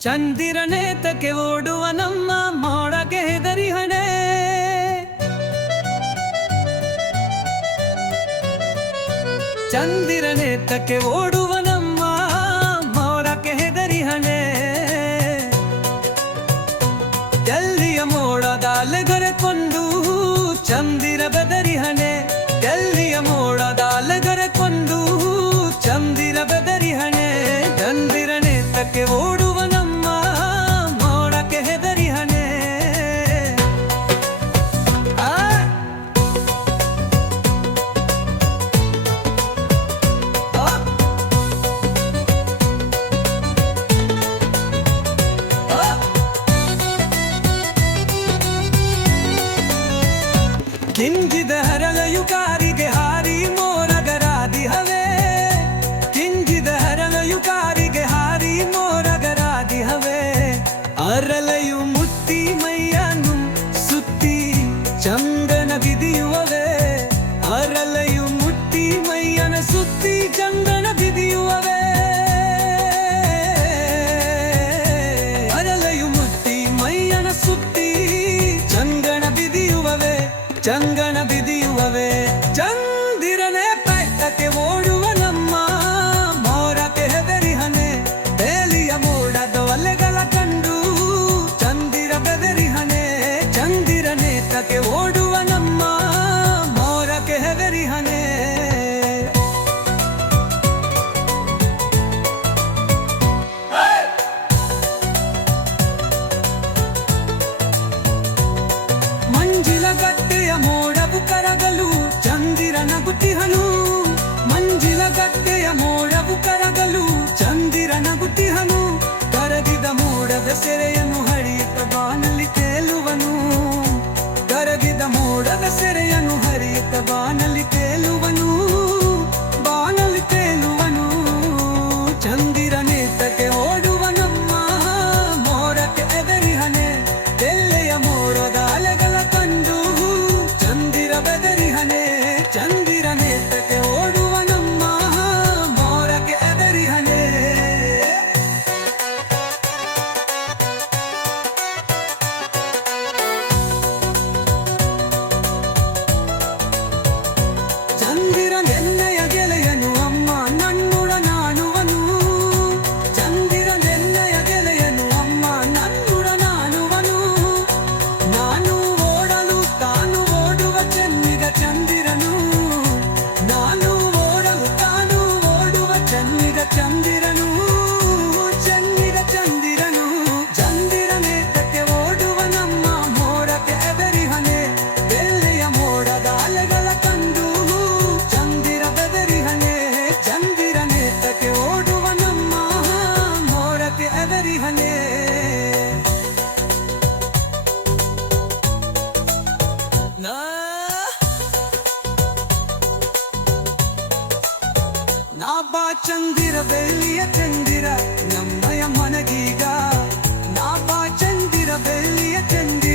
ಚಂದಿರನೇತಕ್ಕೆ ಓಡುವ ನಮ್ಮ ಮೋಡಕ್ಕೆ ಹೆದರಿ ಹಣೆ. ಚಂದಿರನೇತಕ್ಕೆ ಓಡುವ ನಮ್ಮ ಮೋಡಕ್ಕೆ ಹೆದರಿ ಹಣೆ. ಎಲ್ಲಿಯ ಮೋಡದ ಅಲೆಗರೆ ಕೊಂದು ಚಂದಿರ ಬೆದರಿ ಹಣೆ. ಎಲ್ಲಿಯ ಮೋಡದ ಅಲೆಗರೆ ಕೊಂದು ಚಂದಿರ ಬೆದರಿ ಹಣೆ. ಚಂದಿರ ನೇತಕ್ಕೆ ಕಿಂಜಿದ ಹರಳೆಯು ಕಾರಿಗೆ ಹಾರಿ ಮೋರಗರಾದಿ ಹವೆ. ಕಿಂಜಿದ ಹರಳೆಯು ಕಾರಿಗೆ ಹಾರಿ ಮೋರಗರಾದಿ ಹವೆ. ಅರಳೆಯು ಮುತ್ತಿ ಮೈಯನ್ನು ಸುತ್ತಿ ಚಂದನ ಬಿದಿಯುವವೆ. ಅರಳೆಯು ಬೆಟ್ಟಕ್ಕೆ ಓಡುವ ನಮ್ಮ ಮೋರಕ್ಕೆ ಹೆದರಿ ಹನೆ ಬೇಲಿಯ ಮೋಡದ ಒಲೆಗಳ ಕಂಡು, ಚಂದಿರ ಬೆದರಿ ಹನೆ ಚಂದಿರ ನೇತ್ರಕ್ಕೆ ಓಡುವ ನಮ್ಮ ಮೋರಕ್ಕೆ ಹೆದರಿ ಹನೆ ಮಂಜಿಲ ಗಟ್ಟೆಯ ಮೋಡವು ಕರಗಲು, ಚಂದಿರನ ಗುತ್ತಿಹನು ಮಂಜಿಲ ಗಟ್ಟೆಯ ಮೋಡವು ಕರಗಲು, ಚಂದಿರನ ನಗುತ್ತಿಹನು ಕರಗಿದ ಮೋಡದ ಸೆರೆಯನ್ನು ಹರಿಯುತ್ತ ಬಾನಲ್ಲಿ ತೇಲುವನು. ಕರಗಿದ ಮೋಡದ ಸೆರೆಯನ್ನು ಹರಿಯುತ್ತ ಬಾನಲ್ಲಿ ತೇಲುವನು. ചന്ദ്ര ಬಾ ಚಂದಿರ ಬೆಳ್ಳಿಯ ಚಂದಿರ ನಮ್ಮಯ ಮನಗೀಗ ನಾ ಬಾ ಚಂದಿರ ಬೆಳ್ಳಿಯ ಚಂದಿರ